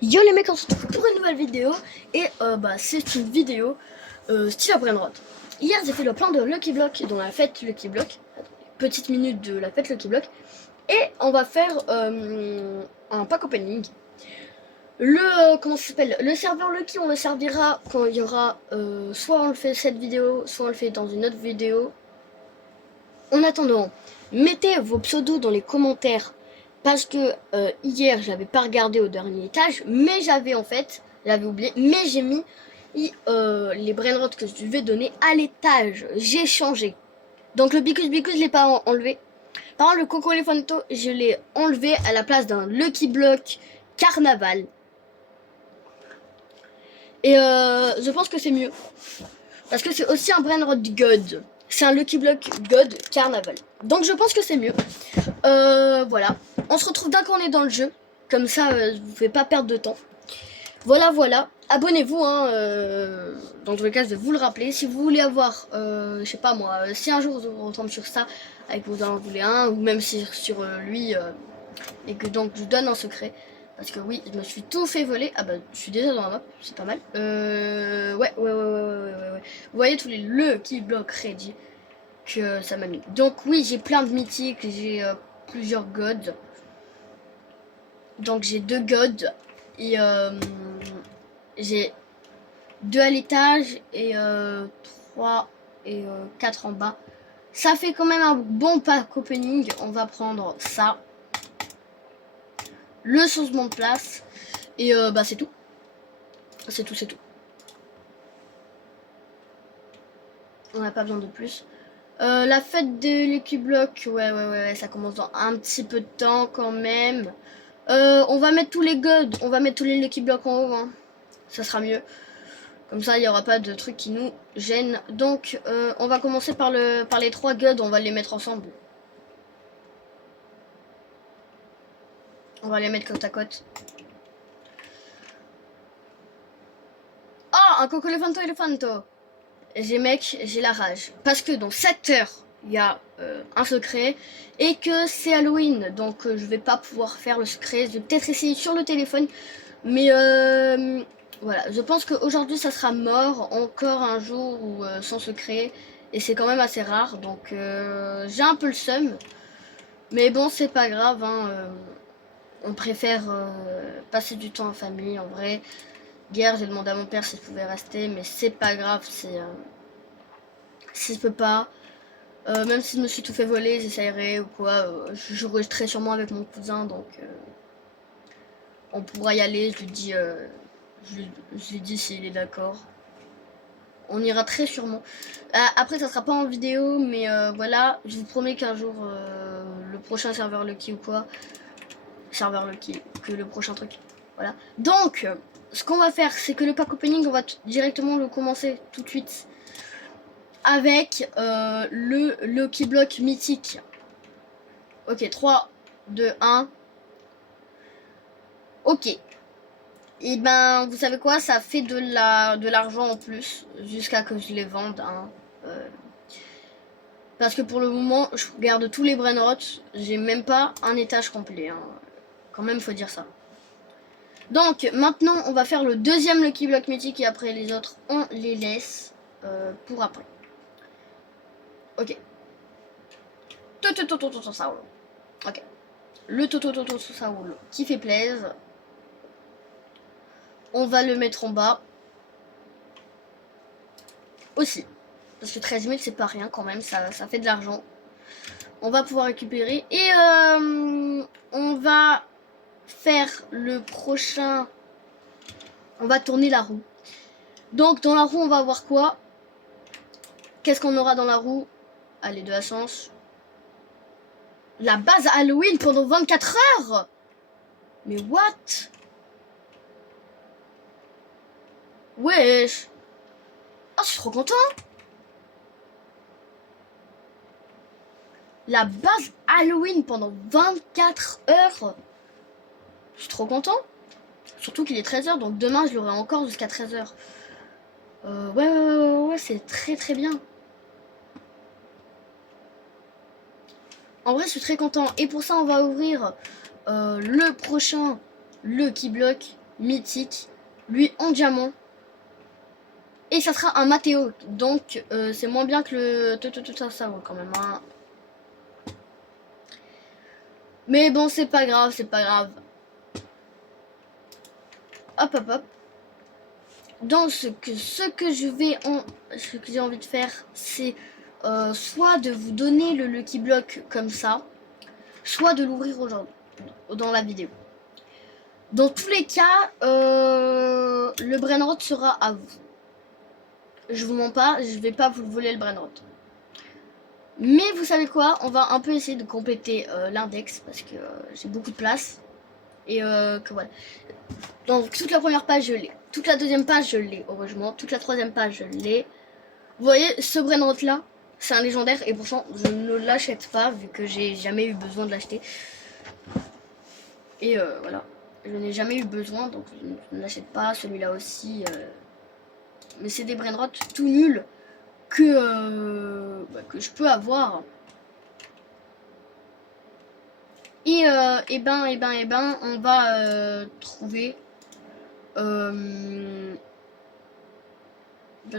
Yo les mecs, on se retrouve pour une nouvelle vidéo. Et c'est une vidéo style à Brainrot. Hier j'ai fait le plan de Lucky Block dans la fête Lucky Block. Petite minute de la fête Lucky Block. Et on va faire un pack opening. Comment ça s'appelle? Le serveur Lucky, on le servira quand il y aura soit on le fait cette vidéo, soit on le fait dans une autre vidéo. En attendant, mettez vos pseudos dans les commentaires. Parce que hier j'avais pas regardé au dernier étage, mais j'avais oublié, mais j'ai mis les brainrots que je devais donner à l'étage. J'ai changé. Donc le Bicus Bicus je l'ai pas enlevé. Par contre le Coco Elefanto je l'ai enlevé à la place d'un Lucky Block Carnaval. Et je pense que c'est mieux. Parce que c'est aussi un brainrot God. C'est un Lucky Block God Carnaval. Donc je pense que c'est mieux. Voilà. On se retrouve dès qu'on est dans le jeu. Comme ça, je vous fais pas perdre de temps. Voilà. Abonnez-vous, dans tous les cas, je vais vous le rappeler. Si vous voulez avoir, je sais pas moi, si un jour vous retombe sur ça, et que vous en voulez un, ou même sur lui, et que donc je vous donne un secret. Parce que oui, je me suis tout fait voler. Ah bah, je suis déjà dans la map, c'est pas mal. Ouais. Vous voyez tous les Lucky Block ready que ça m'a mis. Donc oui, j'ai plein de mythiques, j'ai plusieurs gods. Donc j'ai 2 gods et j'ai 2 à l'étage et 3 et 4 en bas. Ça fait quand même un bon pack opening. On va prendre ça, le changement de place et c'est tout. C'est tout. On n'a pas besoin de plus. La fête de Lucky Block, ouais, ça commence dans un petit peu de temps quand même. On va mettre tous les gods, on va mettre tous les Lucky Blocks en haut, hein. Ça sera mieux. Comme ça, il n'y aura pas de trucs qui nous gênent. Donc, on va commencer par les 3 gods, on va les mettre ensemble. On va les mettre côte à côte. Oh, un Coco Elefanto. J'ai la rage. Parce que dans 7 heures, il y a un secret. Et que c'est Halloween. Donc, je vais pas pouvoir faire le secret. Je vais peut-être essayer sur le téléphone. Mais voilà, je pense qu'aujourd'hui ça sera mort. Encore un jour où, sans secret. Et c'est quand même assez rare. Donc, j'ai un peu le seum. Mais bon, c'est pas grave, hein. On préfère passer du temps en famille, en vrai. Hier, j'ai demandé à mon père s'il pouvait rester, mais c'est pas grave, si je peux pas. Même si je me suis tout fait voler, j'essayerai ou quoi. Je jouerai très sûrement avec mon cousin, donc on pourra y aller. Je lui dis s'il est d'accord. On ira très sûrement. Après, ça sera pas en vidéo, mais voilà. Je vous promets qu'un jour, le prochain serveur Lucky ou quoi, serveur Lucky, que le prochain truc. Voilà. Donc, ce qu'on va faire, c'est que le pack opening, on va directement le commencer tout de suite avec le Lucky Block mythique. Ok, 3, 2, 1. Ok. Et ben, vous savez quoi, ça fait de l'argent en plus, jusqu'à que je les vende, hein. Parce que pour le moment, je regarde tous les brainrots, j'ai même pas un étage complet, hein. Quand même, faut dire ça. Donc, maintenant, on va faire le deuxième Lucky Block mythique et après les autres, on les laisse pour après. Ok. Ok. Le Saoul qui fait plaisir. On va le mettre en bas. Aussi. Parce que 13 000, c'est pas rien quand même, ça fait de l'argent. On va pouvoir récupérer. Et on va faire le prochain. On va tourner la roue. Donc dans la roue, on va avoir quoi? Qu'est-ce qu'on aura dans la roue? Allez, de la chance. La base Halloween pendant 24 heures. Mais what? Wesh. Oh, je suis trop content. La base Halloween pendant 24 heures. Je suis trop content. Surtout qu'il est 13h, donc demain je l'aurai encore jusqu'à 13h. Ouais, c'est très bien. En vrai, je suis très content. Et pour ça, on va ouvrir le prochain Lucky Block. mythique, lui en diamant. Et ça sera un Mathéo, donc c'est moins bien que le tout ça quand même. Hein. Mais bon, c'est pas grave, c'est pas grave. Hop, hop, hop. Donc ce que j'ai envie de faire, c'est soit de vous donner le Lucky Block comme ça, soit de l'ouvrir aujourd'hui dans la vidéo. Dans tous les cas, le Brainrot sera à vous. Je vous mens pas, je vais pas vous voler le Brainrot. Mais vous savez quoi, on va un peu essayer de compléter l'index parce que j'ai beaucoup de place. Et que voilà. Donc toute la première page je l'ai. Toute la deuxième page je l'ai, heureusement. Toute la troisième page je l'ai. Vous voyez, ce Brainrot là, c'est un légendaire et pourtant je ne l'achète pas vu que j'ai jamais eu besoin de l'acheter. Et voilà. Je n'ai jamais eu besoin, donc je ne l'achète pas. Celui-là aussi. Mais c'est des Brainrot tout nuls que je peux avoir. Et on va trouver. Parce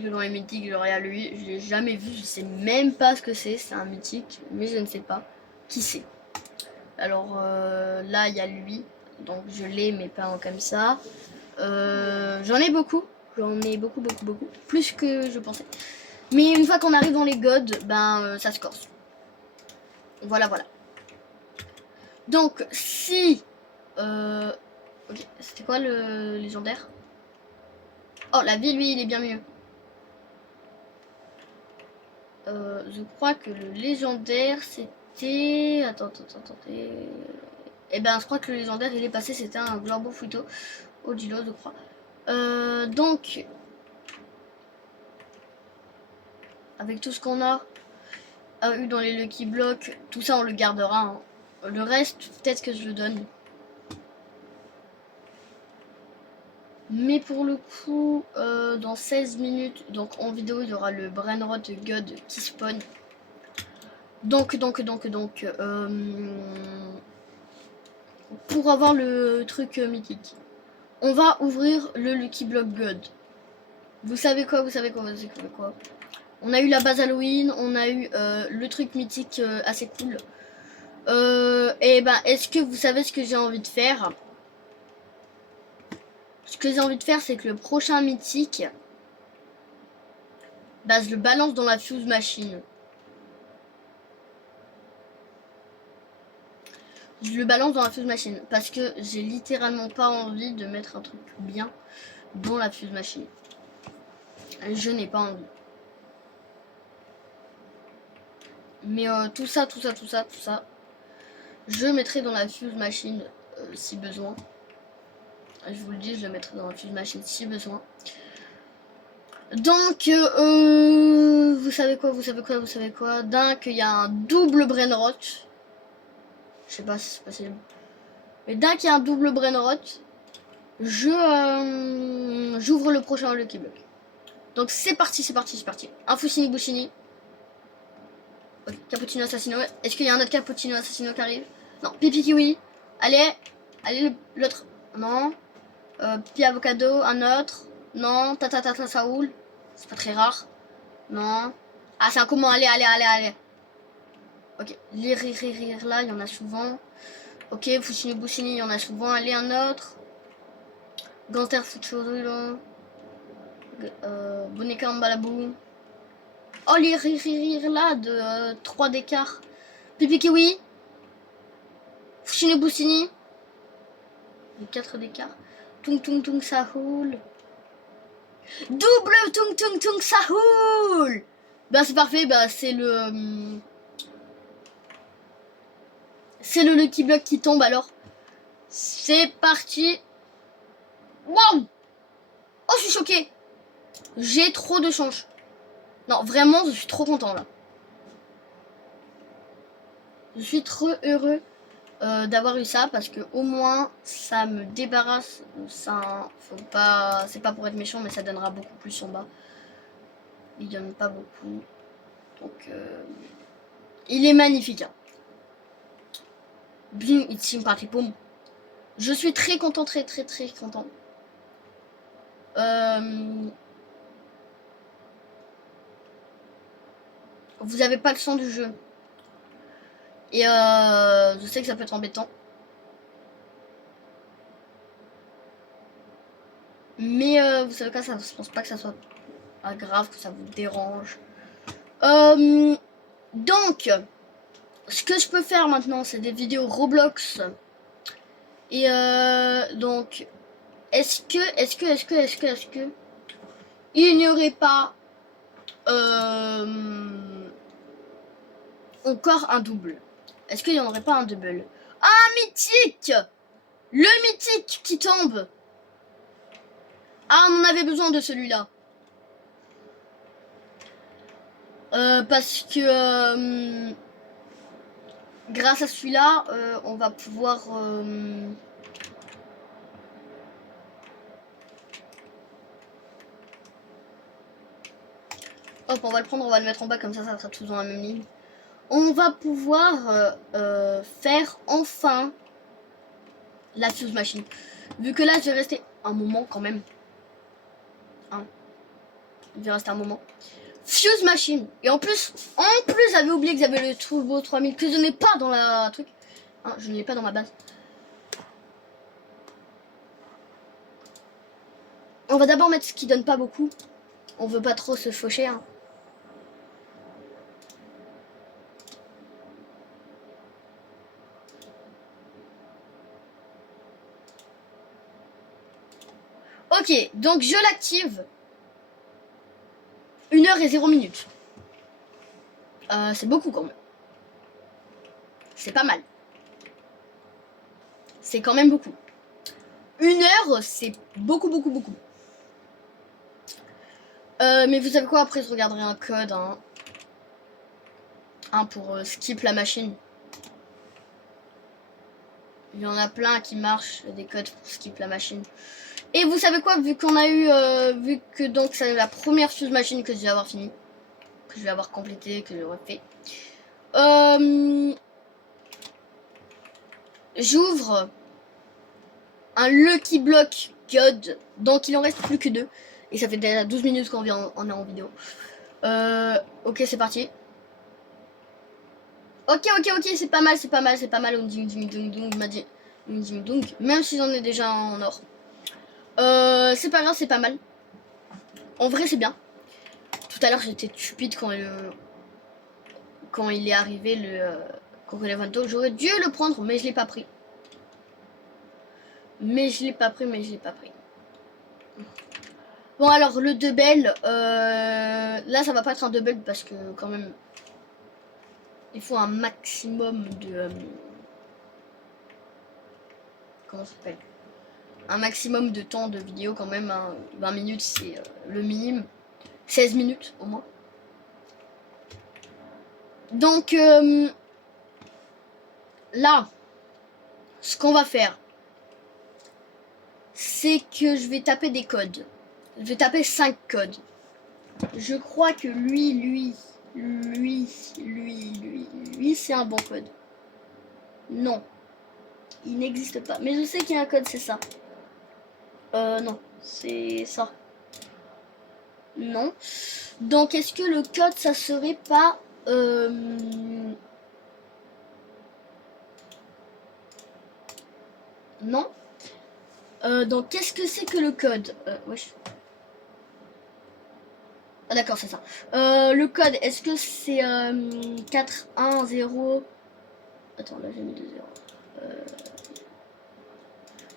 que dans les mythiques, j'aurais à lui, je l'ai jamais vu, je sais même pas ce que c'est un mythique, mais je ne sais pas qui c'est. Alors là, il y a lui, donc je l'ai, mais pas comme ça. J'en ai beaucoup, beaucoup, plus que je pensais. Mais une fois qu'on arrive dans les gods, ça se corse. Voilà. Donc, si... ok, c'était quoi le légendaire? Oh, la vie, lui, il est bien mieux. Je crois que le légendaire, c'était... Attendez... Eh ben, je crois que le légendaire, il est passé, c'était un Glorbo Fuito. Odilo, je crois. Donc... Avec tout ce qu'on a eu dans les Lucky Blocks, tout ça, on le gardera. Hein. Le reste, peut-être que je le donne. Mais pour le coup, dans 16 minutes, donc en vidéo, il y aura le Brainrot God qui spawn. Donc, pour avoir le truc mythique, on va ouvrir le Lucky Block God. Vous savez quoi? On a eu la base Halloween, on a eu le truc mythique assez cool. Et ben, est-ce que vous savez ce que j'ai envie de faire? Ce que j'ai envie de faire, c'est que le prochain mythique, je le balance dans la fuse machine. Je le balance dans la fuse machine parce que j'ai littéralement pas envie de mettre un truc bien dans la fuse machine. Je n'ai pas envie. Mais tout ça, je mettrai dans la fuse machine si besoin. Je vous le dis, je le mettrai dans la fuse machine si besoin. Donc, vous savez quoi? D'un, qu'il y a un double Brainrot. Je sais pas si c'est possible. Mais dès qu'il y a un double Brainrot, j'ouvre le prochain Lucky Block. Donc c'est parti. Un Foussini Boussini. Okay, Cappuccino Assassino. Est-ce qu'il y a un autre Cappuccino Assassino qui arrive? Non. Pipi Kiwi. Allez l'autre. Non. Pipi Avocado. Un autre. Non. Tata Saoul. C'est pas très rare. Non. Ah, c'est un comment. Allez. Ok. Les rire là, il y en a souvent. Ok. Foussini Boussini, il y en a souvent. Allez, un autre. Gangster Fuchoro. Boneka Mbalabou. Oh, les rire là de 3 d'écart. Pipi Kiwi. Fushino Boussini. Les 4 d'écart. Tung Sahoul. Double Tung Sahoul. C'est parfait. C'est le. C'est le Lucky Block qui tombe alors. C'est parti. Wow. Oh, je suis choquée. J'ai trop de chance. Non, vraiment, je suis trop content là. Je suis trop heureux d'avoir eu ça parce que au moins ça me débarrasse. Ça, c'est pas pour être méchant, mais ça donnera beaucoup plus en bas. Il donne pas beaucoup, donc il est magnifique. Hein. Bling, it's party boom. Je suis très content, très content. vous avez pas le son du jeu. Et je sais que ça peut être embêtant. Mais vous savez quoi, ça, je pense pas que ça soit pas grave, que ça vous dérange. Donc, ce que je peux faire maintenant, c'est des vidéos Roblox. Et donc, est-ce que il n'y aurait pas encore un double? Est-ce qu'il n'y en aurait pas un double? Un mythique! Le mythique qui tombe! Ah, on en avait besoin de celui-là. Parce que grâce à celui-là, on va pouvoir... Hop, on va le prendre, on va le mettre en bas, comme ça sera tous dans la même ligne. On va pouvoir faire enfin la fuse machine. Vu que là, je vais rester un moment quand même. Hein, je vais rester un moment. Fuse machine. Et en plus, j'avais oublié que j'avais le Turbo 3000 que je n'ai pas dans la truc. Hein, je ne l'ai pas dans ma base. On va d'abord mettre ce qui donne pas beaucoup. On veut pas trop se faucher. Hein. Ok, donc je l'active. 1h et 0 minutes. C'est beaucoup quand même. C'est pas mal. C'est quand même beaucoup. 1h, c'est beaucoup. Mais vous savez quoi, après je regarderai un code pour skip la machine. Il y en a plein qui marchent, des codes pour skip la machine. Et vous savez quoi, vu qu'on a eu, vu que donc c'est la première fuse machine que je vais avoir fini, que je vais avoir complété, que j'aurai fait. J'ouvre un Lucky Block code, donc il en reste plus que 2. Et ça fait déjà 12 minutes qu'on vient en est en vidéo. Ok, c'est parti. Ok, c'est pas mal. On m'a dit. Même si j'en ai déjà en or. C'est pas grave, c'est pas mal. En vrai, c'est bien. Tout à l'heure, j'étais stupide quand il est arrivé le Coco. J'aurais dû le prendre, mais je l'ai pas pris. Bon, alors, le double, là, ça va pas être un double parce que, quand même, il faut un maximum de... comment ça s'appelle? Un maximum de temps de vidéo, quand même. Hein. 20 minutes, c'est le minimum. 16 minutes, au moins. Donc, là, ce qu'on va faire, c'est que je vais taper des codes. Je vais taper 5 codes. Je crois que lui, c'est un bon code. Non. Il n'existe pas. Mais je sais qu'il y a un code, c'est ça. Non. C'est ça. Non. Donc, est-ce que le code, ça serait pas... Non. Donc, qu'est-ce que c'est que le code wesh. Ah d'accord, c'est ça. Le code, est-ce que c'est 4, 1, 0... Attends, là j'ai mis 2 0.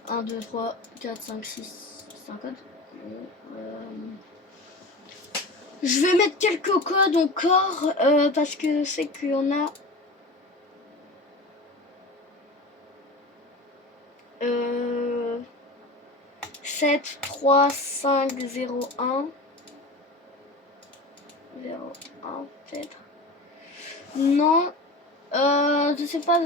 1, 2, 3, 4, 5, 6... C'est un code je vais mettre quelques codes encore, parce que c'est qu'on a... 7, 3, 5, 0, 1... 0, 1, peut-être. Non. Je sais pas.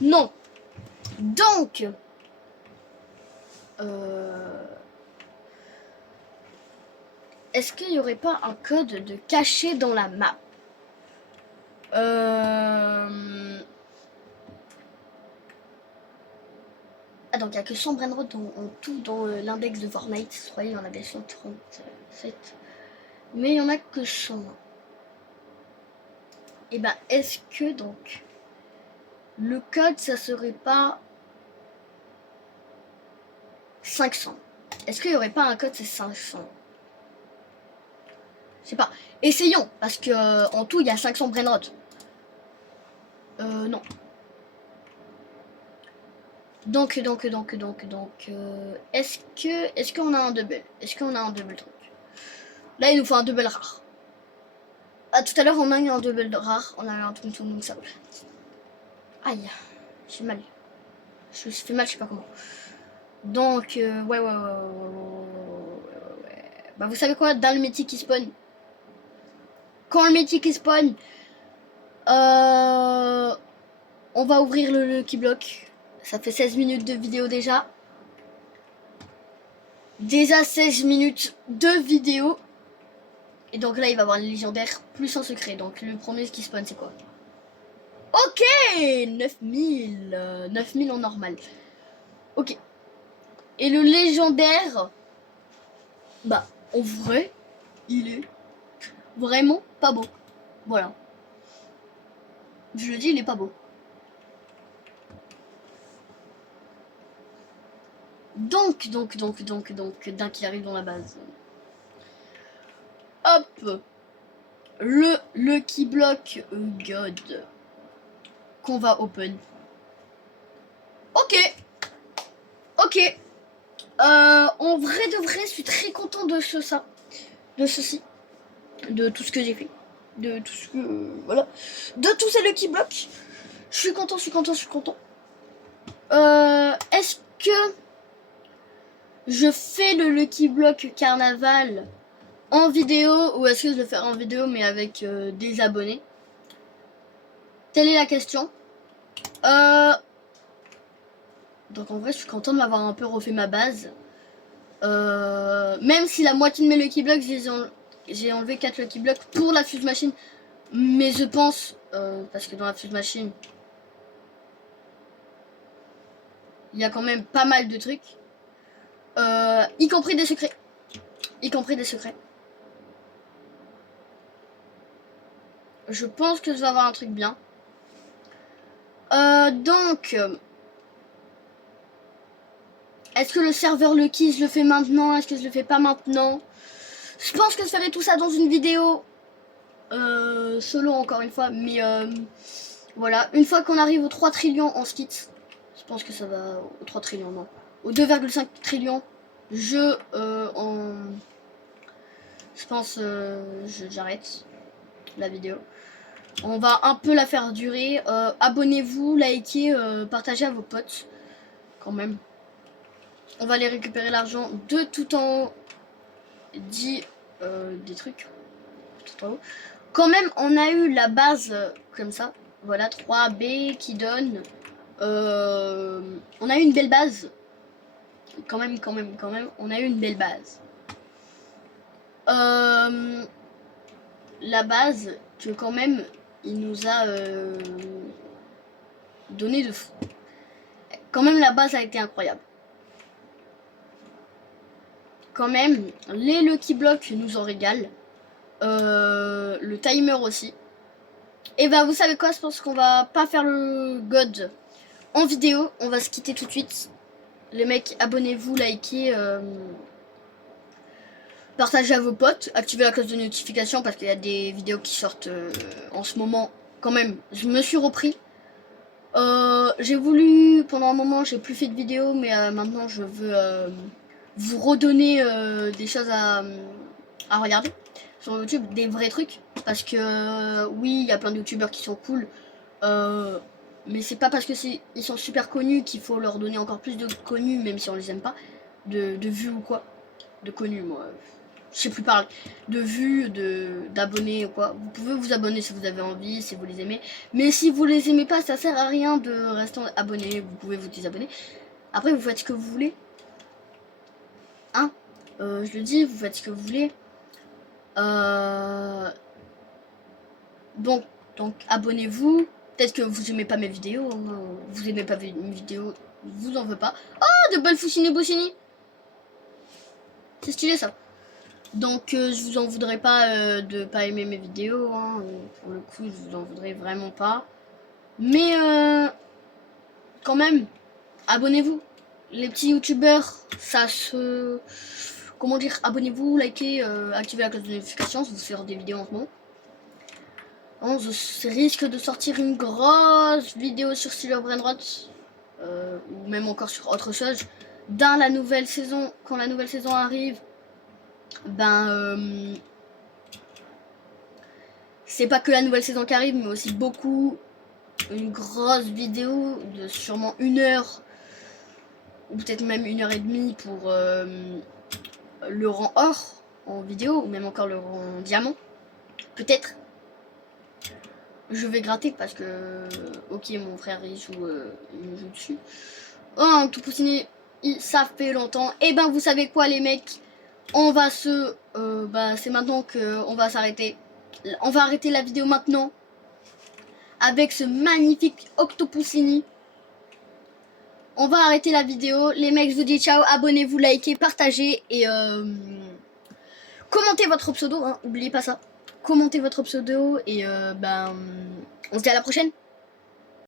Non. Donc. Est-ce qu'il n'y aurait pas un code de caché dans la map? donc il n'y a que 100 brainrot en tout dans l'index de Fortnite. Je croyais il y en avait 137. Mais il n'y en a que 100. Et ben, est-ce que donc le code, ça serait pas 500? Est-ce qu'il n'y aurait pas un code, c'est 500? Je sais pas. Essayons, parce que en tout, il y a 500 brainrot. Non. Donc, est-ce qu'on a un double? Est-ce qu'on a un double truc? Là, il nous faut un double rare. Ah, tout à l'heure, on a eu un double rare. On a eu un tout ça. Aïe, j'ai mal. Je me suis fait mal, je sais pas comment. Donc, ouais. Bah, vous savez quoi? Dans le mythique qui spawn. Quand le mythique qui spawn, on va ouvrir le Lucky Block. Ça fait 16 minutes de vidéo déjà. Déjà 16 minutes de vidéo. Et donc là, il va y avoir le légendaire plus un secret. Donc le premier qui spawn, c'est quoi? Ok, 9000. 9000 en normal. Ok. Et le légendaire, bah, en vrai, il est vraiment pas beau. Voilà. Je le dis, il est pas beau. Donc, dès qu'il arrive dans la base. Hop. Le Lucky Block God qu'on va open. Ok. En vrai de vrai, je suis très content de ceci, de tout ce que j'ai fait, de tout ce que voilà, de tous ces Lucky Blocks. Je suis content. Est-ce que je fais le Lucky Block Carnaval en vidéo ou est-ce que je le fais en vidéo mais avec des abonnés? Telle est la question. Donc en vrai, je suis content de m'avoir un peu refait ma base. Même si la moitié de mes Lucky Blocks, j'ai enlevé 4 Lucky Blocks pour la Fuse Machine. Mais je pense, parce que dans la Fuse Machine, il y a quand même pas mal de trucs. Y compris des secrets. Je pense que je vais avoir un truc bien. Donc... est-ce que le serveur Lucky, je le fais maintenant? Est-ce que je le fais pas maintenant? Je pense que je ferai tout ça dans une vidéo solo encore une fois. Mais voilà, une fois qu'on arrive aux 3 trillions en skits, je pense que ça va aux 3 trillions, non. Aux 2,5 trillions, je pense j'arrête la vidéo. On va un peu la faire durer. Abonnez-vous, likez, partagez à vos potes quand même. On va aller récupérer l'argent de tout en haut. Dit des trucs. Tout en haut. Quand même, on a eu la base comme ça. Voilà, 3B qui donne. On a eu une belle base. Quand même. On a eu une belle base. La base que quand même, il nous a donné de fou. Quand même, la base a été incroyable. Quand même, les Lucky Blocks nous en régalent. Le timer aussi. Et ben vous savez quoi, je pense qu'on va pas faire le God en vidéo. On va se quitter tout de suite. Les mecs, abonnez-vous, likez, partagez à vos potes, activez la cloche de notification parce qu'il y a des vidéos qui sortent en ce moment. Quand même, je me suis repris. J'ai voulu, pendant un moment, j'ai plus fait de vidéos, mais maintenant je veux vous redonner des choses à regarder sur YouTube, des vrais trucs. Parce que oui, il y a plein de youtubeurs qui sont cool. Mais c'est pas parce que ils sont super connus qu'il faut leur donner encore plus de connus, même si on les aime pas. De vues ou quoi. De connus, moi. Je sais plus parler. De vues, d'abonnés ou quoi. Vous pouvez vous abonner si vous avez envie, si vous les aimez. Mais si vous les aimez pas, ça sert à rien de rester abonné. Vous pouvez vous désabonner. Après, vous faites ce que vous voulez. Hein, je le dis, vous faites ce que vous voulez. Donc abonnez-vous, Peut-être que vous aimez pas mes vidéos, hein, vous aimez pas mes vidéos, vous en veux pas. Oh, de belles Foussini Boussini. C'est stylé ça. Donc je vous en voudrais pas de pas aimer mes vidéos, hein. Pour le coup je vous en voudrais vraiment pas. Mais quand même, abonnez-vous. Les petits youtubeurs, ça se... Comment dire, abonnez-vous, likez, activez la cloche de notification, ça vous faire des vidéos en ce moment. On risque de sortir une grosse vidéo sur Silver Brainrot, ou même encore sur autre chose, dans la nouvelle saison, quand la nouvelle saison arrive. Ben, c'est pas que la nouvelle saison qui arrive, mais aussi une grosse vidéo de sûrement 1 heure, ou peut-être même 1 heure et demie pour le rang or en vidéo, ou même encore le rang diamant, peut-être. Je vais gratter parce que, ok, mon frère il joue dessus. Oh, tout poussiné, ça fait longtemps. Et ben, vous savez quoi, les mecs, on va c'est maintenant qu'on va s'arrêter. On va arrêter la vidéo maintenant avec ce magnifique Octopoussini. On va arrêter la vidéo. Les mecs, je vous dis ciao, abonnez-vous, likez, partagez et commentez votre pseudo, hein, oubliez pas ça. Commentez votre pseudo et on se dit à la prochaine.